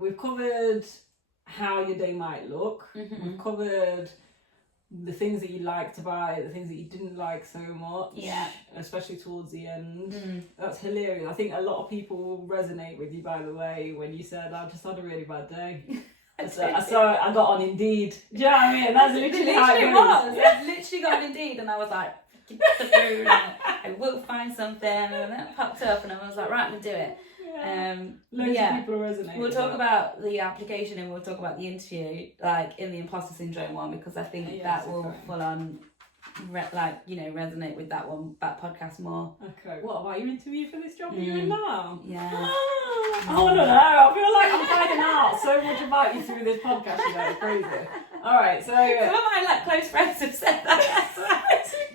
we've covered how your day might look. Mm-hmm. We've covered the things that you liked about it, the things that you didn't like so much. Yeah. Especially towards the end. Mm. That's hilarious. I think a lot of people will resonate with you, by the way, when you said, I just had a really bad day. So I got on Indeed. Do you know what I mean? That's literally how it was. Yeah. I literally got on Indeed and I was like, I will find something, and then it popped up and I was like, right, I'm gonna do it. Loads of people resonate. We'll talk about the application and we'll talk about the interview, like in the imposter syndrome one, because I think that will full on, resonate with that podcast more. Okay, what about your interview for this job you're in now? Yeah. I don't know. I feel like I'm finding out so much about you through this podcast. You know, it's crazy. All right, so some of my close friends have said that. It's okay.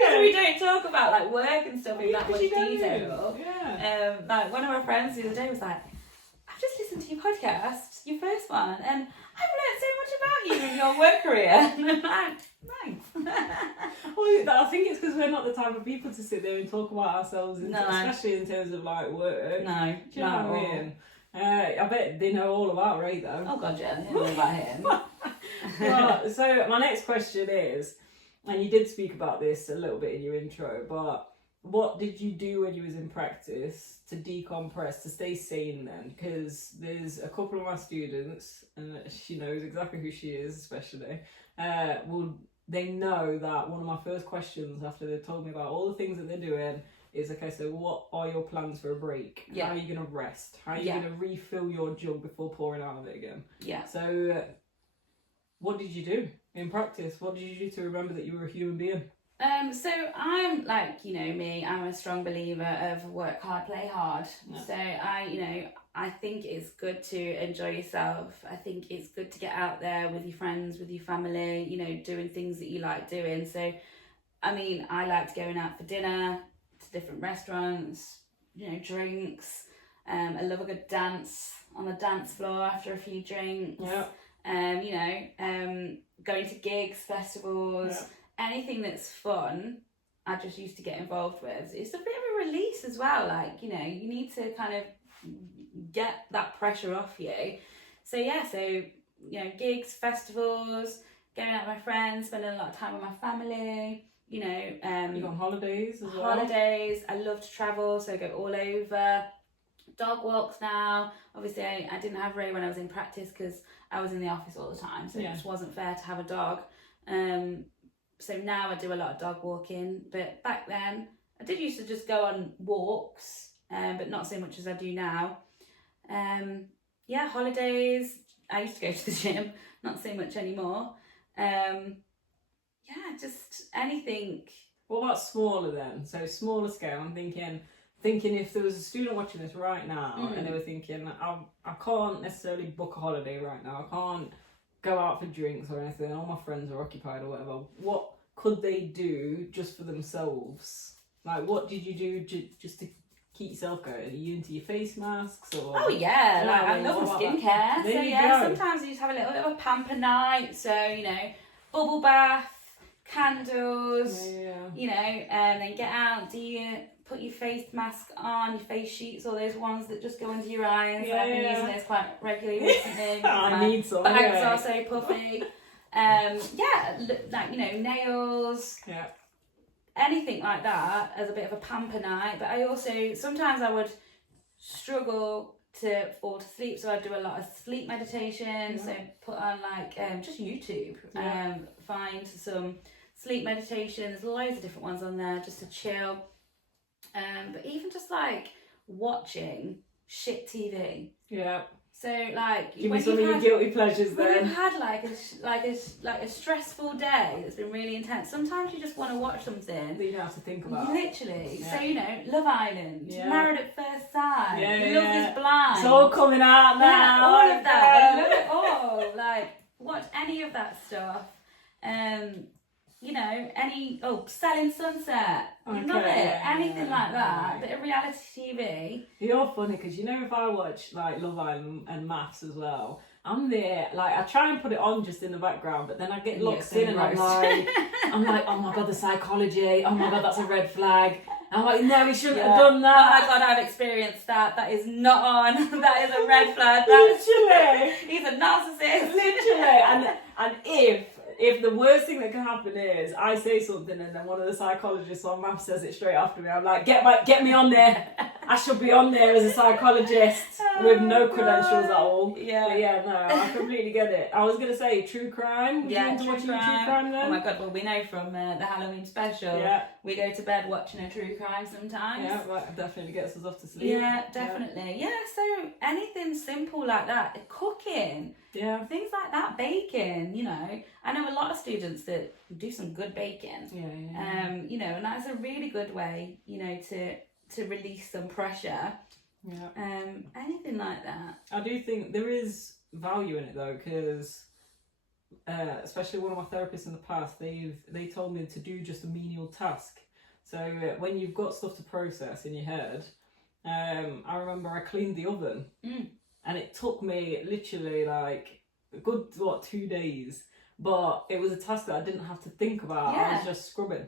Because we don't talk about work and stuff in that much detail. Yeah. One of my friends the other day was like, I've just listened to your podcast, your first one, and I've learned so much about you and your work career. And I'm like, thanks. Well, I think it's because we're not the type of people to sit there and talk about ourselves, especially in terms of work. No. Do you know what I mean? I bet they know all about Ray though. Oh god, yeah, they know all about him. Well, so my next question is, and you did speak about this a little bit in your intro, but what did you do when you was in practice to decompress, to stay sane then? Because there's a couple of my students, and she knows exactly who she is especially, they know that one of my first questions after they told me about all the things that they're doing is, okay, so what are your plans for a break? Yeah. How are you going to rest? How are you going to refill your jug before pouring out of it again? Yeah. So what did you do in practice? What did you do to remember that you were a human being? So I'm me, I'm a strong believer of work hard, play hard. Yeah. So I think it's good to enjoy yourself. I think it's good to get out there with your friends, with your family, doing things that you like doing. So, I liked going out for dinner to different restaurants, drinks. I love a good dance on the dance floor after a few drinks. Yeah. Going to gigs, festivals. Yeah. Anything that's fun, I just used to get involved with. It's a bit of a release as well. You need to kind of get that pressure off you. So gigs, festivals, going out with my friends, spending a lot of time with my family. You go on holidays as well. Holidays. I love to travel, so I go all over. Dog walks now. Obviously, I didn't have Ray when I was in practice because I was in the office all the time, so it just wasn't fair to have a dog. So now I do a lot of dog walking, but back then I did used to just go on walks, but not so much as I do now. Holidays. I used to go to the gym, not so much anymore. Just anything. What about smaller then? So smaller scale. I'm thinking if there was a student watching this right now and they were thinking, I can't necessarily book a holiday right now. I can't go out for drinks or anything, all my friends are occupied or whatever. What could they do just for themselves? What did you do just to keep yourself going? Are you into your face masks or? Oh yeah, I love my skincare. So sometimes you just have a little bit of a pamper night. So bubble bath, candles. And then get out, put your face mask on, your face sheets, or those ones that just go under your eyes. I've been using those quite regularly recently. I need some. Bags are so puffy. Nails. Yeah. Anything like that as a bit of a pamper night. But I also, sometimes I would struggle to fall to sleep, so I do a lot of sleep meditation. So put on just YouTube. Find some sleep meditation. There's loads of different ones on there just to chill. But even just watching shit TV. Yeah. So give me some of your guilty pleasures then. When you've had a stressful day that's been really intense, sometimes you just want to watch something that you don't have to think about. Literally. Yeah. So Love Island, Married at First Sight, Love Is Blind. It's all coming out now. Yeah, all of that. I love it all. Watch any of that stuff. Selling Sunset. I love it. Anything like that. A bit of reality TV. You're funny because if I watch Love Island and Maths as well, I'm there. I try and put it on just in the background, but then I get locked in and I'm like, oh my god, the psychology. Oh my god, that's a red flag. I'm like, no, he shouldn't Yeah. have done Oh my that. god, I've experienced that. That is not on. That is a red flag. That's, Literally. he's a narcissist. Literally. And if the worst thing that can happen is I say something and then one of the psychologists on MAP says it straight after me, I'm like, get me on there. I should be on there as a psychologist with no credentials at all. Yeah. But yeah, no, I completely get it. I was gonna say true crime. Yeah, You into true watching crime. true crime then? Oh my god, well we know from the Halloween special, Yeah, we go to bed watching a true crime sometimes. yeah, that definitely gets us off to sleep. Yeah, definitely. Yeah, so anything simple like that, cooking, Yeah. things like that, baking, you know. I know a lot of students that do some good baking. Yeah. You know, and that's a really good way, you know, to release some pressure. Yeah. Anything like that. I do think there is value in it though, because especially one of my therapists in the past, they told me to do just a menial task. So when you've got stuff to process in your head, I remember I cleaned the oven, and it took me literally like a good 2 days, but it was a task that I didn't have to think about. I was just scrubbing.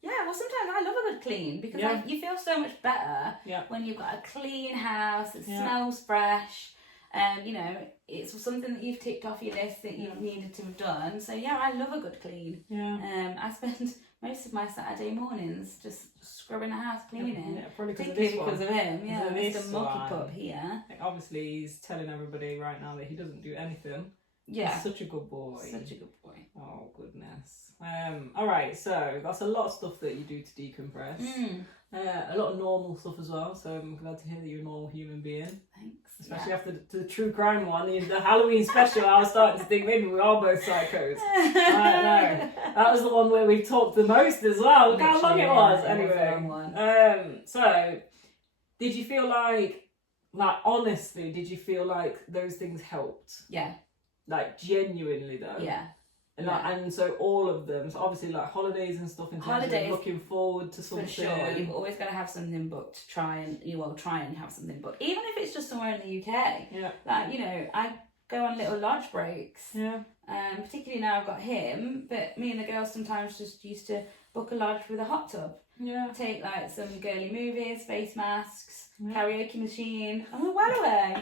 Yeah, well, sometimes I love a good clean because Yeah. like, you feel so much better Yeah. when you've got a clean house, it Yeah. smells fresh, and you know, it's something that you've ticked off your list that you've needed to have done. So yeah, I love a good clean. Yeah. I spend most of my Saturday mornings just scrubbing the house, cleaning. Yeah, probably Particularly because because of of him, yeah, Because of Mr. this Mucky one. Pup here. Like, obviously, he's telling everybody right now that he doesn't do anything. Yeah, He's such a good boy. such a good boy. Oh goodness. All right. So that's a lot of stuff that you do to decompress. A lot of normal stuff as well. So I'm glad to hear that you're a normal human being. Thanks. Especially after the true crime one, the Halloween special. I was starting to think maybe we are both psychos. I don't know. That was the one where we talked the most as well. Look how long it was. Yeah, it was a Anyway. long one. So did you feel like honestly, did you feel like those things helped? Yeah, Like genuinely though. yeah. And so all of them, so obviously like holidays and stuff in terms Holidays, of looking forward to something. For sure, you've always got to have something booked to try and have something booked, even if it's just somewhere in the UK. Yeah. Like, you know, I go on little lodge breaks. Yeah. Particularly now I've got him, but me and the girls sometimes just used to book a lodge with a hot tub. Yeah. Take like some girly movies, face masks, Yeah. karaoke machine, and we're well away.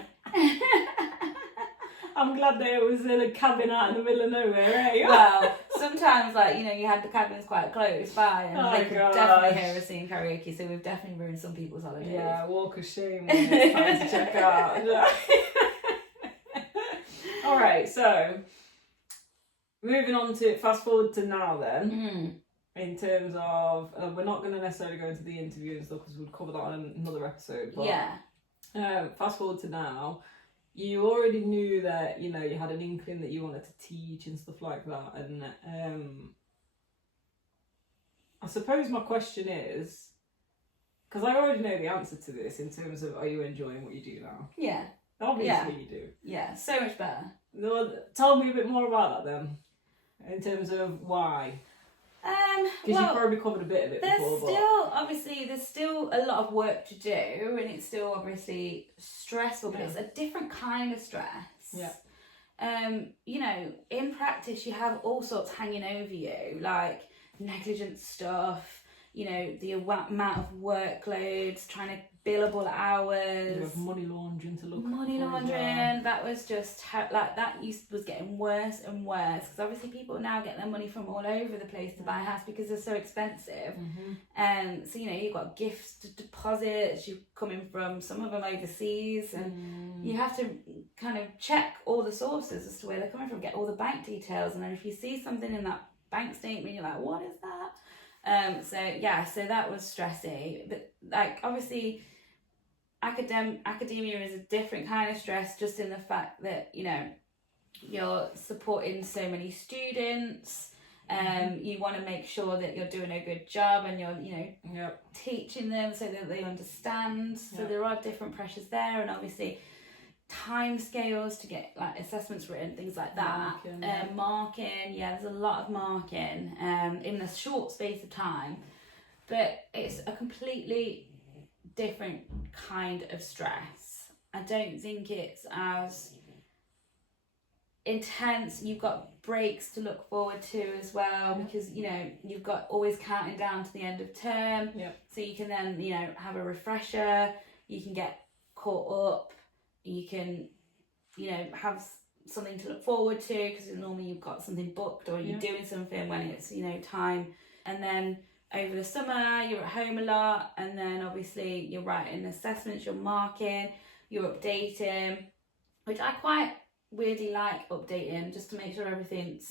I'm glad that it was in a cabin out in the middle of nowhere, eh? Well, sometimes like, you know, you had the cabins quite close by and Oh, they could gosh. definitely hear us singing karaoke, so we've definitely ruined some people's holidays. Yeah, walk of shame when it's time to check out. Alright, so moving on to fast forward to now then. In terms of, we're not going to necessarily go into the interview and stuff because we'll cover that on another episode. But Yeah. fast forward to now, you already knew that, you know, you had an inkling that you wanted to teach and stuff like that. And I suppose my question is, because I already know the answer to this in terms of, are you enjoying what you do now? Yeah. Obviously you do. Yeah, so much better. Well, tell me a bit more about that then, in terms of why. Because Well, you've probably covered a bit of it there's before. there's still a lot of work to do, and it's still obviously stressful, but Yeah. it's a different kind of stress. Yeah. You know, in practice you have all sorts hanging over you, like negligent stuff, you know, the amount of workloads, trying to billable hours. You have money laundering to look Money for as laundering, well. that was just was getting worse and worse, because obviously people now get their money from all over the place to buy a house because they're so expensive. So, you know, you've got gift deposits, you're coming from some of them overseas, and you have to kind of check all the sources as to where they're coming from, get all the bank details, and then if you see something in that bank statement, you're like, what is that? So that was stressy, but like obviously academia is a different kind of stress, just in the fact that, you know, you're supporting so many students, you want to make sure that you're doing a good job and you're, you know, teaching them so that they understand. So there are different pressures there, and obviously time scales to get like assessments written, things like that. Marking, there's a lot of marking in a short space of time, but it's a completely different kind of stress. I don't think it's as intense. You've got breaks to look forward to as well, because you know you've got always counting down to the end of term. So you can then, you know, have a refresher. You can get caught up. You can, you know, have something to look forward to, because normally you've got something booked, or you're doing something when it's, you know, time. And then over the summer you're at home a lot, and then obviously you're writing assessments, you're marking, you're updating, which I quite weirdly like updating, just to make sure everything's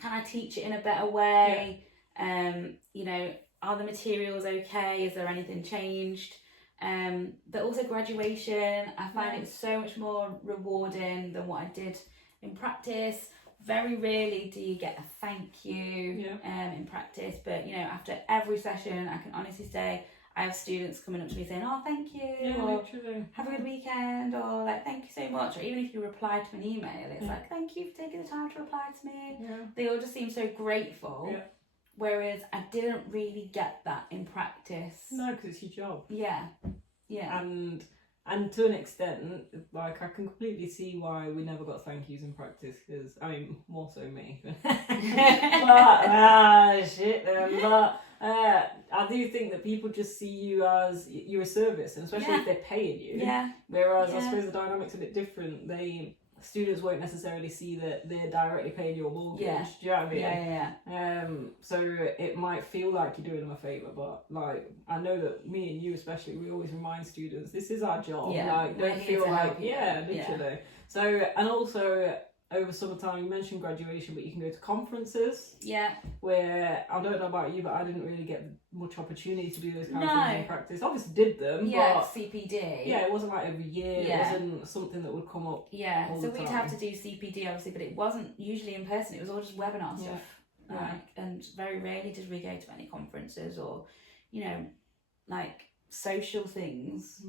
can I teach it in a better way. You know, are the materials okay, is there anything changed? But also graduation, I find it so much more rewarding than what I did in practice. Very rarely do you get a thank you in practice, but you know, after every session I can honestly say I have students coming up to me saying, oh, thank you, or have a good weekend, or like, thank you so much, or even if you reply to an email, it's like, thank you for taking the time to reply to me. They all just seem so grateful. Whereas I didn't really get that in practice. No, because it's your job. Yeah. And to an extent, like, I can completely see why we never got thank yous in practice, because, I mean, more so me. But I do think that people just see you as you're a service, and especially if they're paying you. Whereas I suppose the dynamic's a bit different. Students won't necessarily see that they're directly paying your mortgage. Do you know what I mean? So it might feel like you're doing them a favour, but like, I know that me and you especially, we always remind students this is our job. Like, don't feel like literally. So, and also over summertime, you mentioned graduation, but you can go to conferences. Where, I don't know about you, but I didn't really get much opportunity to do those kind of things in practice. Obviously did them, but CPD. It wasn't like every year. It wasn't something that would come up. All So the we'd time. have to do CPD obviously, but it wasn't usually in person. It was all just webinar stuff. And very rarely did we go to any conferences or, you know, like social things.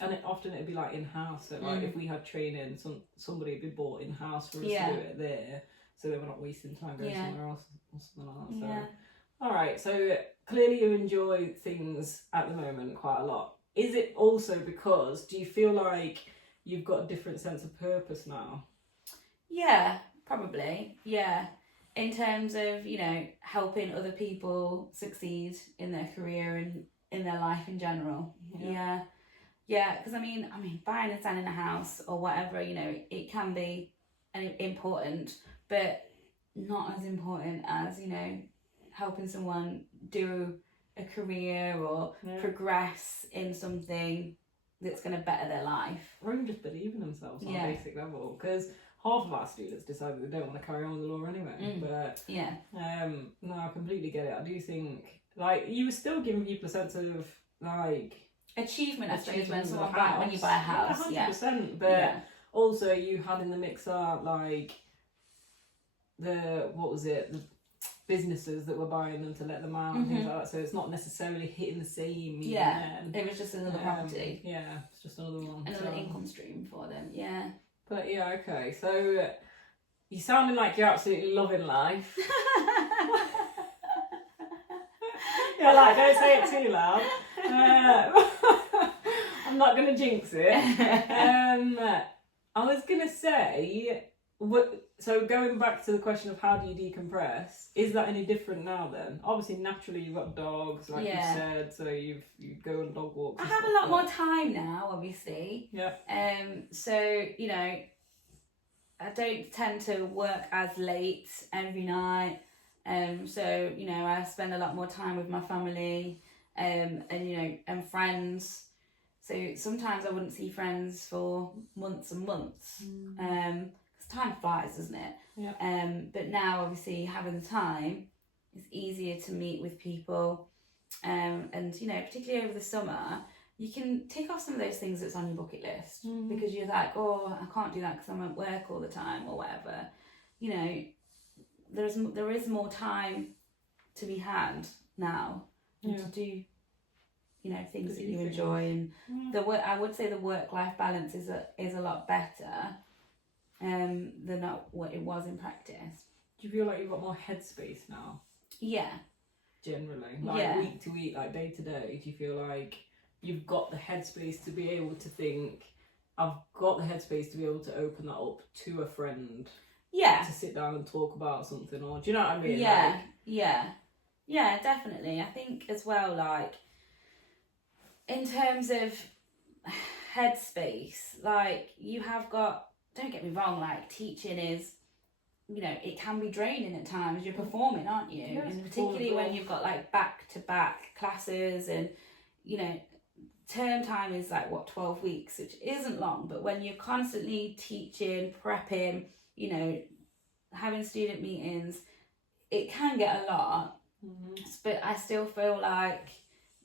And it'd be like in-house, so like if we had training, somebody would be bought in-house for us to do it there, so they were not wasting time going somewhere else or something like that. So alright, so clearly you enjoy things at the moment quite a lot. Is it also because, do you feel like you've got a different sense of purpose now? Yeah, probably. Yeah. In terms of, you know, helping other people succeed in their career and in their life in general. Yeah, because I mean, buying and selling a house or whatever, you know, it can be important, but not as important as, you know, helping someone do a career or progress in something that's going to better their life. Or even just believe in themselves on a basic level, because half of our students decide that they don't want to carry on with the law anyway. But no, I completely get it. I do think, like, you were still giving people a sense of, like, achievement, I suppose, when you buy a house. 100%. But also you had in the mixer, like, the businesses that were buying them to let them out and things like that. So it's not necessarily hitting the same. It was just another property. It's just another one. Another income stream for them. But okay. So you sounding like you're absolutely loving life. Like, don't say it too loud. I'm not going to jinx it. I was going to say, so going back to the question of how do you decompress, is that any different now then? Obviously, naturally, you've got dogs, like you said, so you go on dog walks. I have a lot more time now, obviously. So, you know, I don't tend to work as late every night. So, you know, I spend a lot more time with my family and, you know, and friends. So sometimes I wouldn't see friends for months and months. Because time flies, doesn't it? But now, obviously, having the time, it's easier to meet with people. And, you know, particularly over the summer, you can tick off some of those things that's on your bucket list. Because you're like, oh, I can't do that because I'm at work all the time or whatever. You know, there is more time to be had now and to do, you know, things that you enjoy, and I would say the work-life balance is a lot better than what it was in practice. Do you feel like you've got more headspace now? Generally, like week to week, like day to day, do you feel like you've got the headspace to be able to think, I've got the headspace to be able to open that up to a friend Yeah. to sit down and talk about something, or do you know what I mean? Yeah, yeah, definitely. I think as well, like, in terms of headspace, like, you have got, don't get me wrong, like, teaching is, you know, it can be draining at times. You're performing, aren't you? Yes, and particularly when you've got like back-to-back classes, and, you know, term time is like, what, 12 weeks, which isn't long, but when you're constantly teaching, prepping, you know, having student meetings, it can get a lot. But I still feel like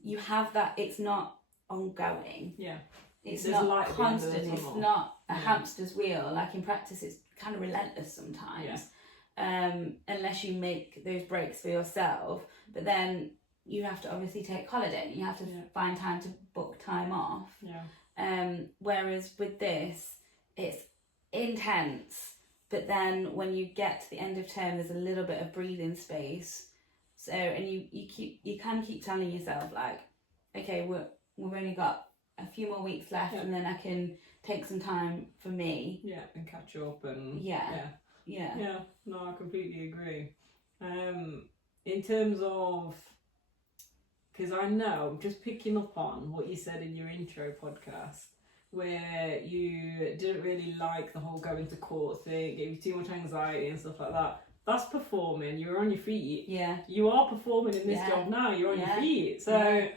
you have that, it's not ongoing. Yeah. It's There's not light at the end of the constant. It's tunnel. not a hamster's wheel. Like, in practice, it's kind of relentless sometimes. Unless you make those breaks for yourself. But then you have to obviously take holiday. You have to find time to book time off. Whereas with this, it's intense. But then when you get to the end of term, there's a little bit of breathing space. So, and you can keep telling yourself, like, okay, we've only got a few more weeks left, and then I can take some time for me. Yeah, and catch up and Yeah. No, I completely agree. In terms of, because I know, just picking up on what you said in your intro podcast, where you didn't really like the whole going to court thing, gave you too much anxiety and stuff like that. That's performing. You're on your feet. Yeah. You are performing in this job now. You're on your feet. So,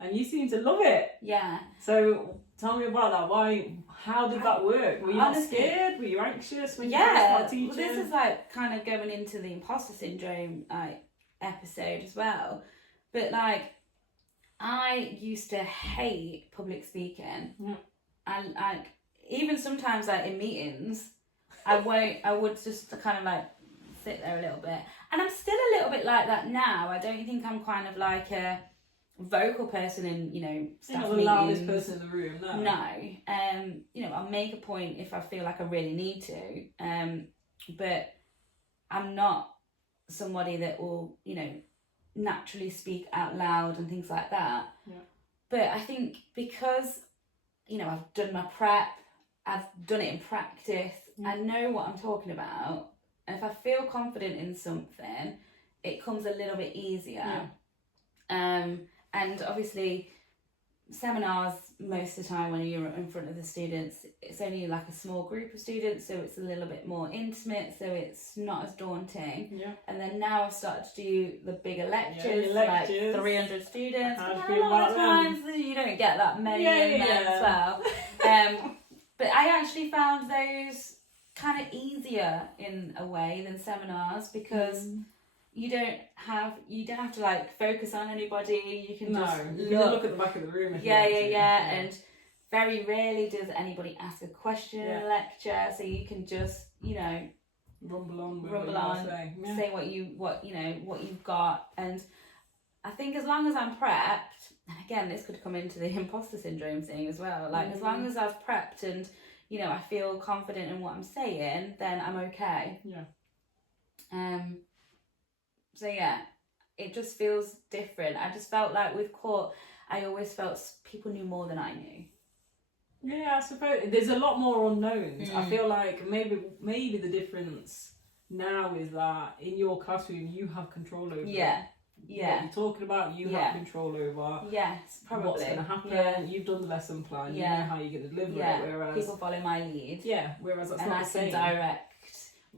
and you seem to love it. Yeah. So tell me about that. Why? How did that work? Were you not scared? Were you anxious when you first started teaching? Well, this is like kind of going into the imposter syndrome like episode as well. But like, I used to hate public speaking, and like, even sometimes like in meetings, I would just kind of like sit there a little bit, and I'm still a little bit like that now. I don't think I'm kind of like a vocal person in, you know, staff You're not the loudest person in the room, no. You know, I'll make a point if I feel like I really need to, but I'm not somebody that will, you know, naturally speak out loud and things like that. But I think because, you know, I've done my prep, I've done it in practice, I know what I'm talking about, and if I feel confident in something, it comes a little bit easier. And obviously, seminars, most of the time when you're in front of the students, it's only like a small group of students, so it's a little bit more intimate, so it's not as daunting. And then now I've started to do the bigger lectures, like 300 students. But a lot of times you don't get that many in there as well. But I actually found those kind of easier in a way than seminars, because you don't have to like focus on anybody. You can just look at the back of the room. And very rarely does anybody ask a question in a lecture, so you can just, you know, rumble on, say what you've got. And I think as long as I'm prepped, and again, this could come into the imposter syndrome thing as well. Like, as long as I've prepped and, you know, I feel confident in what I'm saying, then I'm okay. So yeah, it just feels different. I just felt like with court, I always felt people knew more than I knew. Yeah, I suppose there's a lot more unknowns. I feel like maybe the difference now is that in your classroom you have control over. What you're talking about, you have control over. Yes, probably. What's going to happen? You've done the lesson plan. You know how you're going to deliver it. Whereas people follow my lead. Whereas that's and not I the same. can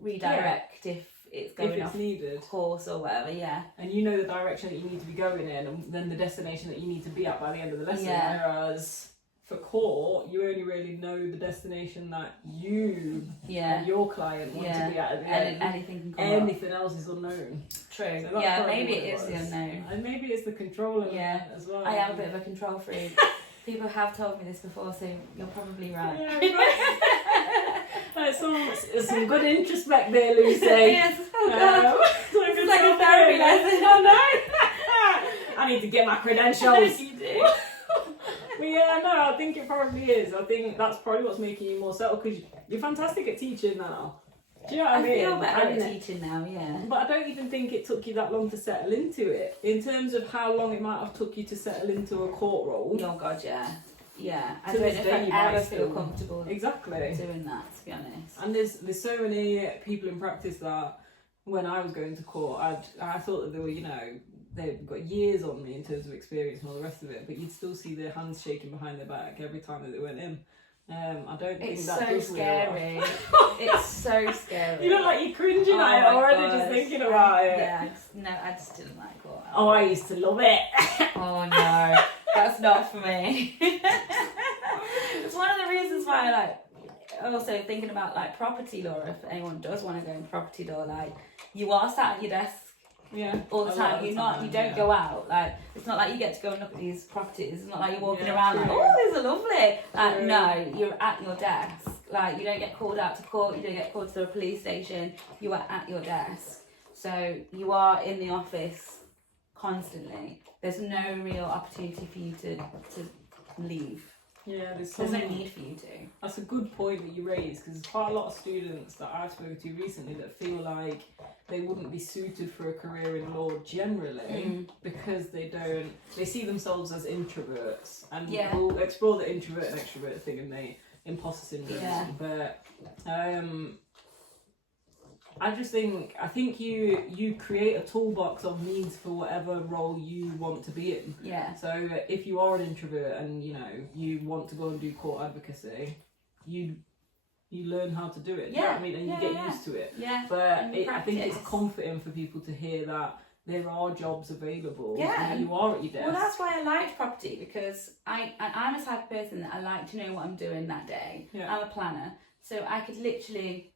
redirect if it's going off needed, course or whatever. And you know the direction that you need to be going in, and then the destination that you need to be at by the end of the lesson. Whereas for court, you only really know the destination that you and your client want to be at the end. Anything can come Anything else is unknown. True. So maybe it is the unknown. And maybe it's the control of it as well. I am a bit of a control freak. People have told me this before, so you're probably right. Some good introspect there, Lucy. Yes. Oh God. It's like a therapy lesson. I know. I need to get my credentials. You do. But I think it probably is. I think that's probably what's making you more settled, because you're fantastic at teaching now. Do you know what I mean? I feel better at teaching now, But I don't even think it took you that long to settle into it. In terms of how long it might have took you to settle into a court role. Oh God, yeah. yeah, I To don't this know if day, I'd you might ever still- feel comfortable Exactly. doing that, to be honest. And there's so many people in practice that when I was going to court, I thought that they were, they've got years on me in terms of experience and all the rest of it, but you'd still see their hands shaking behind their back every time that they went in. I don't think It's that so does scary. It's so scary. You look like you're cringing Oh at it my already God. just thinking about it. Yeah, I just didn't like court. Oh, I used to love it. Oh no, that's not for me. It's one of the reasons why I like also thinking about like property law. If anyone does want to go into property law, like you are sat at your desk Yeah. all the a lot time. of You time, don't yeah. go out. Like it's not like you get to go and look at these properties. It's not like you're walking Yeah, around like, true. oh, these are lovely. Like True. no, you're at your desk. Like you don't get called out to court. You don't get called to a police station. You are at your desk. So you are in the office constantly. There's no real opportunity for you to leave. Yeah, There's no need for you to. That's a good point that you raised, because there's quite a lot of students that I've spoken to recently that feel like they wouldn't be suited for a career in law generally because they see themselves as introverts, and Yeah. we'll explore the introvert and extrovert thing in the imposter syndrome. Yeah. But I think you create a toolbox of needs for whatever role you want to be in. Yeah. So if you are an introvert and you want to go and do court advocacy, you learn how to do it. Do you know what I mean? And you get used to it. Yeah. But And you I think it's practice. comforting for people to hear that there are jobs available. Yeah. And you are at your desk. Well, that's why I liked property, because I'm a type of person that I like to know what I'm doing that day. Yeah. I'm a planner, so I could literally,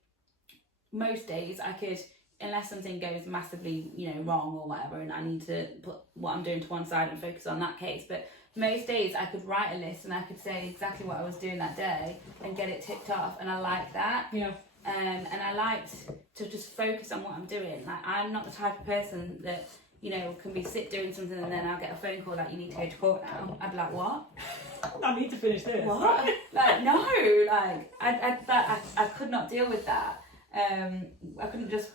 most days I could, unless something goes massively, wrong or whatever, and I need to put what I'm doing to one side and focus on that case. But most days I could write a list and I could say exactly what I was doing that day and get it ticked off, and I like that. Yeah. And I liked to just focus on what I'm doing. Like I'm not the type of person that can be doing something and then I'll get a phone call like you need to go to court now. I'd be like, what? I need to finish this. What? Like no, like I could not deal with that. I couldn't just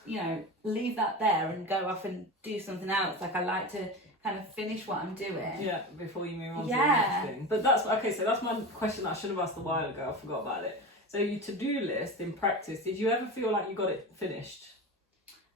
leave that there and go off and do something else. Like I like to kind of finish what I'm doing. Yeah, before you move on to the Yeah. next thing. But that's okay. So that's my question that I should have asked a while ago. I forgot about it. So your to-do list in practice, did you ever feel like you got it finished,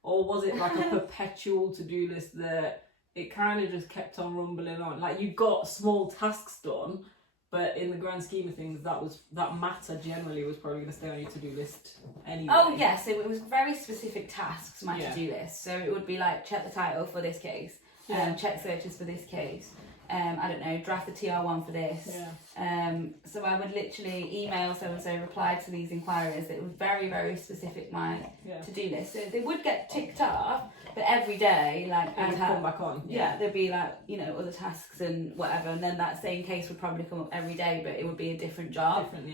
or was it like a perpetual to-do list that it kind of just kept on rumbling on? Like you got small tasks done, but in the grand scheme of things, that matter generally was probably going to stay on your to-do list anyway. Oh yeah, so it was very specific tasks, my Yeah. to-do list. So it would be like check the title for this case, Yeah. check searches for this case. I don't know, draft the TR1 for this. Yeah. So I would literally email so-and-so, reply to these inquiries. It was very, very specific, my Yeah. to-do list. So they would get ticked off, but every day, like It I'd would have, come back on. yeah, there'd be like, other tasks and whatever. And then that same case would probably come up every day, but it would be a different job. Different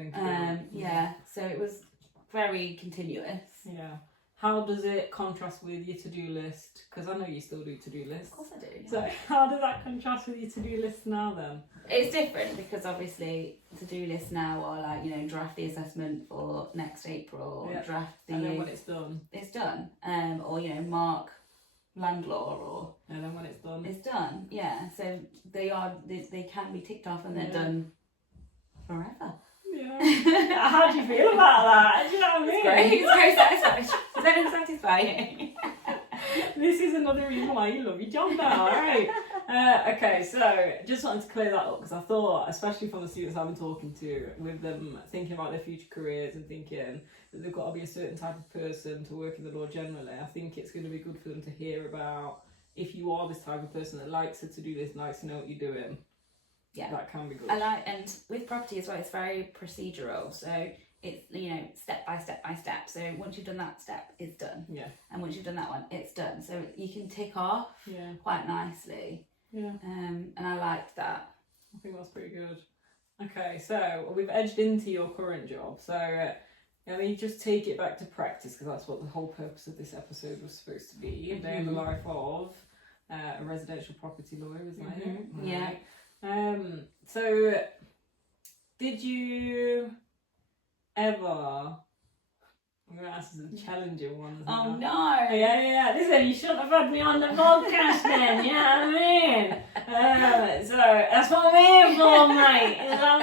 thing to do. Yeah, so it was very continuous. Yeah. How does it contrast with your to-do list? Because I know you still do to-do lists. Of course I do. Yeah. So how does that contrast with your to-do list now then? It's different because obviously to-do lists now are like, draft the assessment for next April, Yeah. draft the And then when it's done. it's done. Or mark land law or And then when it's done. it's done. Yeah. So they can be ticked off and they're Yeah. done forever. Yeah. How do you feel about that? Do you know what I mean? It's great. It's very satisfying. It's very satisfying. This is another reason why you love your job now, alright? Okay, so just wanted to clear that up because I thought, especially from the students I've been talking to, with them thinking about their future careers and thinking that they've got to be a certain type of person to work in the law generally, I think it's going to be good for them to hear about if you are this type of person that likes to do this, likes to know what you're doing. Yeah. That can be good. And with property as well, it's very procedural. So it's step by step by step. So once you've done that step, it's done. Yeah. And once you've done that one, it's done. So you can tick off Yeah. quite nicely. Yeah. And I liked that. I think that's pretty good. Okay, so we've edged into your current job. So, just take it back to practice because that's what the whole purpose of this episode was supposed to be. A day in the life of a residential property lawyer, isn't it? Yeah. So, did you ever... I'm going to ask some challenging ones Oh now. no! Yeah. Listen, you shouldn't have had me on the podcast then, you know what I mean? So, that's what I'm here for, mate. You know what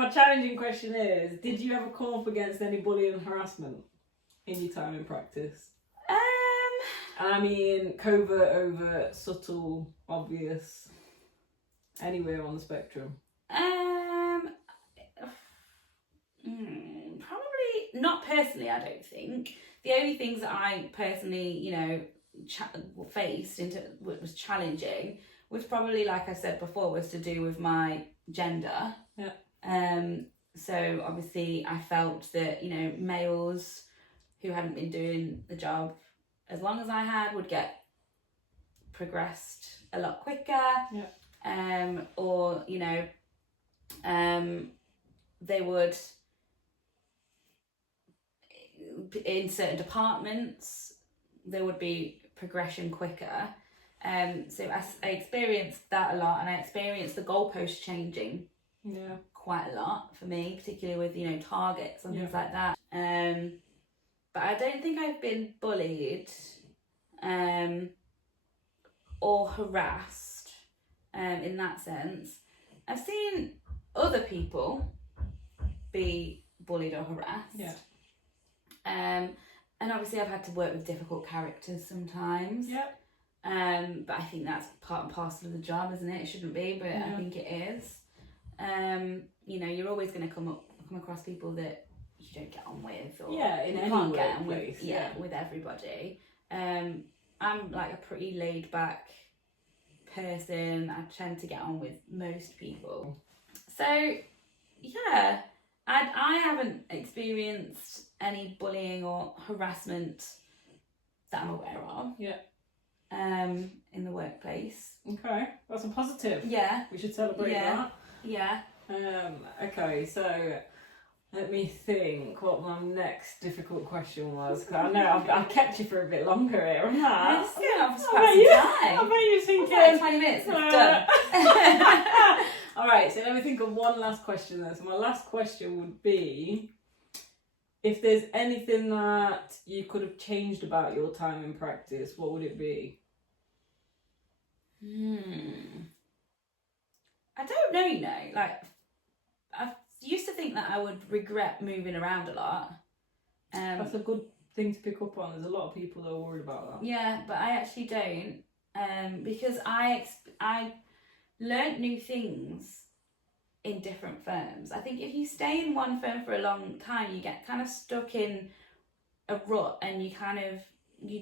my challenging question is: did you ever come up against any bullying and harassment in your time in practice? And I mean, covert, overt, subtle, obvious, anywhere on the spectrum. Probably not personally. I don't think the only things that I personally, you know, faced into what was challenging was probably, like I said before, was to do with my gender. Yeah. So obviously I felt that, you know, males who hadn't been doing the job as long as I had would get progressed a lot quicker. Yeah. Or, you know, they would, in certain departments, there would be progression quicker. So I experienced that a lot, and I experienced the goalpost changing quite a lot for me, particularly with, you know, targets and things like that. But I don't think I've been bullied or harassed in that sense. I've seen other people be bullied or harassed. Yeah. And obviously I've had to work with difficult characters sometimes. Yeah. But I think that's part and parcel of the job, isn't it? It shouldn't be, but I think it is. You know, you're always going to come across people that you don't get on with, or in you any can't get on with. workplace, With everybody. I'm like a pretty laid back person. I tend to get on with most people. So yeah, I haven't experienced any bullying or harassment that I'm aware of. Yeah. In the workplace. Okay, that's a positive. Yeah. We should celebrate that. Yeah. Okay, so let me think what my next difficult question was. Cause I know I've kept you for a bit longer here, haven't I? Let's go on for I time. bet you're thinking. Like 20 minutes, it's done. Alright, so let me think of one last question then. So my last question would be, if there's anything that you could have changed about your time in practice, what would it be? I don't know, you know, like, I used to think that I would regret moving around a lot. That's a good thing to pick up on. There's a lot of people that are worried about that. Yeah, but I actually don't, because I learnt new things in different firms. I think if you stay in one firm for a long time, you get kind of stuck in a rut, and you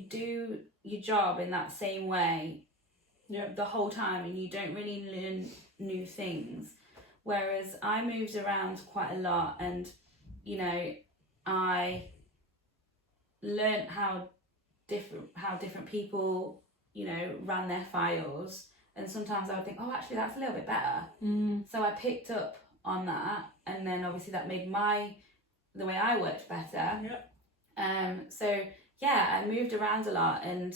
do your job in that same way the whole time, and you don't really learn new things. Whereas I moved around quite a lot, and, you know, I learnt how different people, you know, ran their files. And sometimes I would think, oh, actually, that's a little bit better. So I picked up on that, and then obviously that made the way I worked better. So yeah, I moved around a lot, and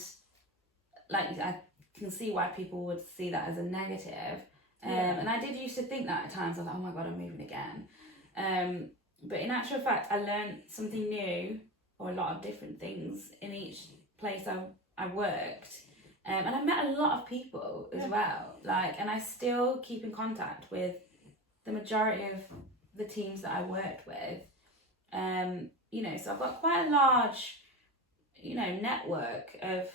like I can see why people would see that as a negative. And I did used to think that at times. I thought, oh my god, I'm moving again. But in actual fact, I learned something new, or a lot of different things in each place I worked. And I met a lot of people as well, like, and I still keep in contact with the majority of the teams that I worked with. You know, so I've got quite a large, you know, network of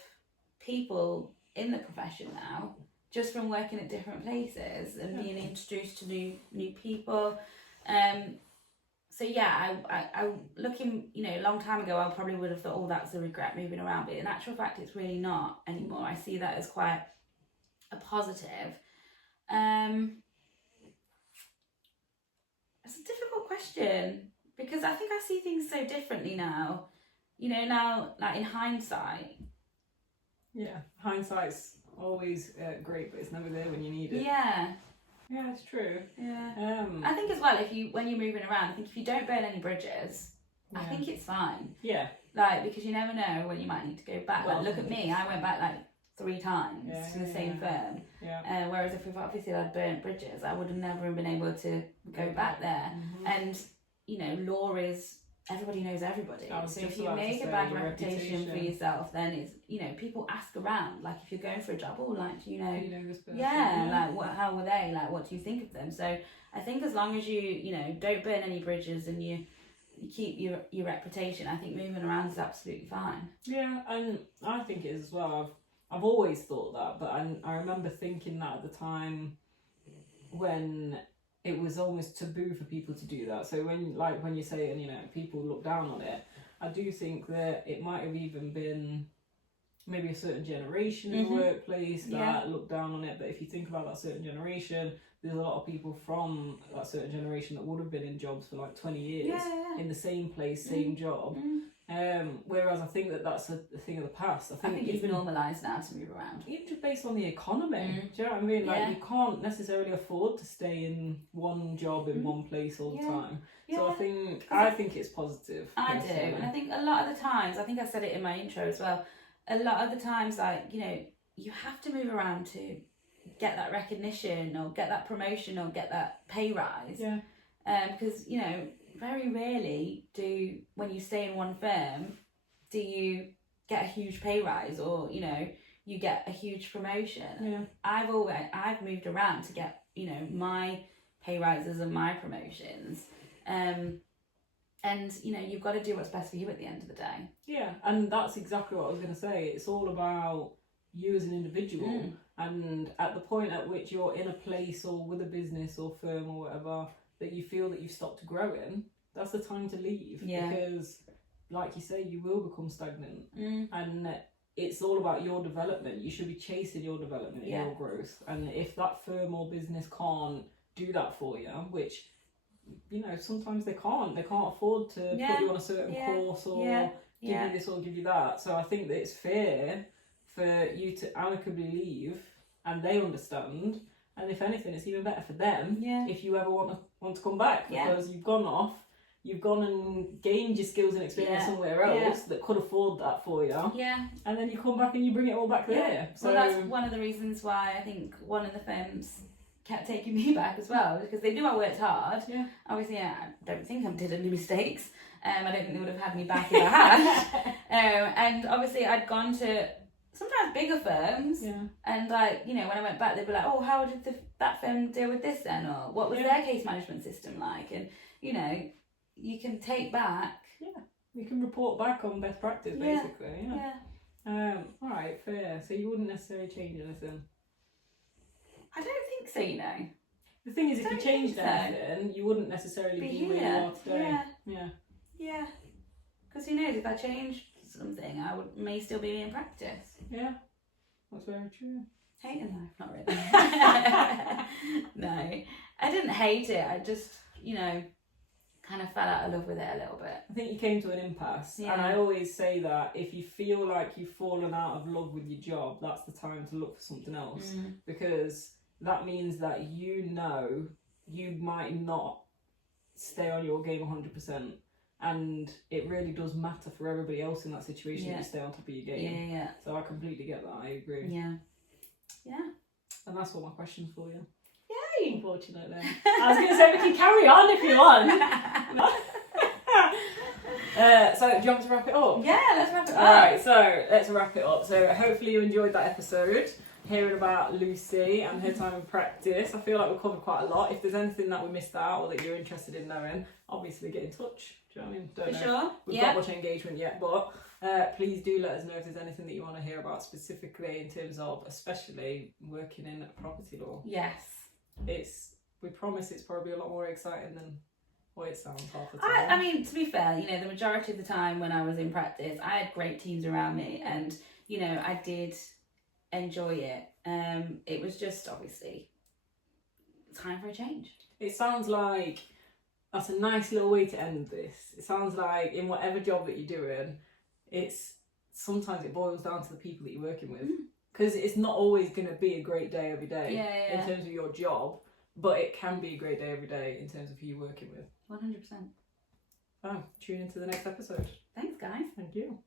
people in the profession now, just from working at different places and being introduced to new people. So yeah, I looking, you know, a long time ago, I probably would have thought, oh, that's a regret moving around. But in actual fact, it's really not anymore. I see that as quite a positive. It's a difficult question, because I think I see things so differently now. You know, now, like, in hindsight. Yeah, hindsight's always great, but it's never there when you need it. Yeah. Yeah, it's true. Yeah. I think as well, when you're moving around, I think if you don't burn any bridges, I think it's fine. Yeah. Like, because you never know when you might need to go back. Well, like, look at me, I went back like 3 times to the same firm. Yeah. Whereas if obviously I'd burnt bridges, I would have never been able to go back there. And, you know, law is everybody knows everybody. I was So just if you about to make a say, bad your reputation for reputation. yourself, then it's, you know, people ask around. Like if you're going for a job, oh, like, do you know, You know this person. like what, how were they? Like what do you think of them? So I think as long as you know, don't burn any bridges and you keep your reputation, I think moving around is absolutely fine. Yeah, and I think it is as well. I've always thought that, but I remember thinking that at the time when it was almost taboo for people to do that. So when you say, and you know, people look down on it, I do think that it might have even been maybe a certain generation in the workplace that looked down on it. But if you think about that certain generation, there's a lot of people from that certain generation that would have been in jobs for like 20 years in the same place, same job. Whereas I think that that's a thing of the past. I think it's normalised now to move around. Even just based on the economy, do you know what I mean? Like you can't necessarily afford to stay in one job in one place all the time. So I think it's positive. I do, and I think a lot of the times, I think I said it in my intro as well, a lot of the times, like, you know, you have to move around to get that recognition or get that promotion or get that pay rise. Yeah. Because, you know, very rarely when you stay in one firm, do you get a huge pay rise or, you know, you get a huge promotion. Yeah. I've moved around to get, you know, my pay rises and my promotions. And, you know, you've got to do what's best for you at the end of the day. Yeah, and that's exactly what I was going to say. It's all about you as an individual, and at the point at which you're in a place or with a business or firm or whatever that you feel that you've stopped growing, that's the time to leave. Yeah. Because, like you say, you will become stagnant, and it's all about your development. You should be chasing your development and your growth. And if that firm or business can't do that for you, which, you know, sometimes they can't afford to put you on a certain course or give you this or give you that. So I think that it's fair for you to amicably leave, and they understand. And if anything, it's even better for them if you ever want to come back, because you've gone and gained your skills and experience somewhere else that could afford that for you. Yeah. And then you come back and you bring it all back there. So well, that's one of the reasons why I think one of the firms kept taking me back as well, because they knew I worked hard. Yeah. Obviously, I don't think I did any mistakes. I don't think they would have had me back if I had. And obviously, I'd gone to sometimes bigger firms. Yeah. And like, you know, when I went back, they'd be like, "Oh, how did that firm deal with this then?" Or what was their case management system like? And you know, you can take back. Yeah. You can report back on best practice, basically. Yeah. All right, fair. So you wouldn't necessarily change anything. I don't think so, you know. The thing is, if you changed anything, you wouldn't necessarily be where you are today. Yeah. Because who knows, if I changed something, I may still be in practice. Yeah, that's very true. Hating life, not really. No, I didn't hate it. I just, you know, kind of fell out of love with it a little bit. I think you came to an impasse. And I always say that if you feel like you've fallen out of love with your job, that's the time to look for something else. Because that means that you know you might not stay on your game 100%, and it really does matter for everybody else in that situation to stay on top of your game. Yeah. So I completely get that. I agree. Yeah. And that's all my questions for you. Yay! Unfortunately. I was going to say we can carry on if you want. So do you want to wrap it up? Yeah, let's wrap it up. Alright, so let's wrap it up. So hopefully you enjoyed that episode, hearing about Lucy and her time in practice. I feel like we've covered quite a lot. If there's anything that we missed out or that you're interested in knowing, obviously get in touch. Do you know what I mean? Don't know. Sure. We've got much engagement yet, but please do let us know if there's anything that you want to hear about specifically in terms of especially working in property law. Yes. We promise it's probably a lot more exciting than what it sounds half the time. I mean, to be fair, you know, the majority of the time when I was in practice, I had great teams around me, and you know, I did enjoy it. It was just obviously time for a change. It sounds like that's a nice little way to end this. It sounds like in whatever job that you're doing, sometimes it boils down to the people that you're working with. Because it's not always going to be a great day every day in terms of your job, but it can be a great day every day in terms of who you're working with. 100%. So, tune into the next episode. Thanks, guys. Thank you.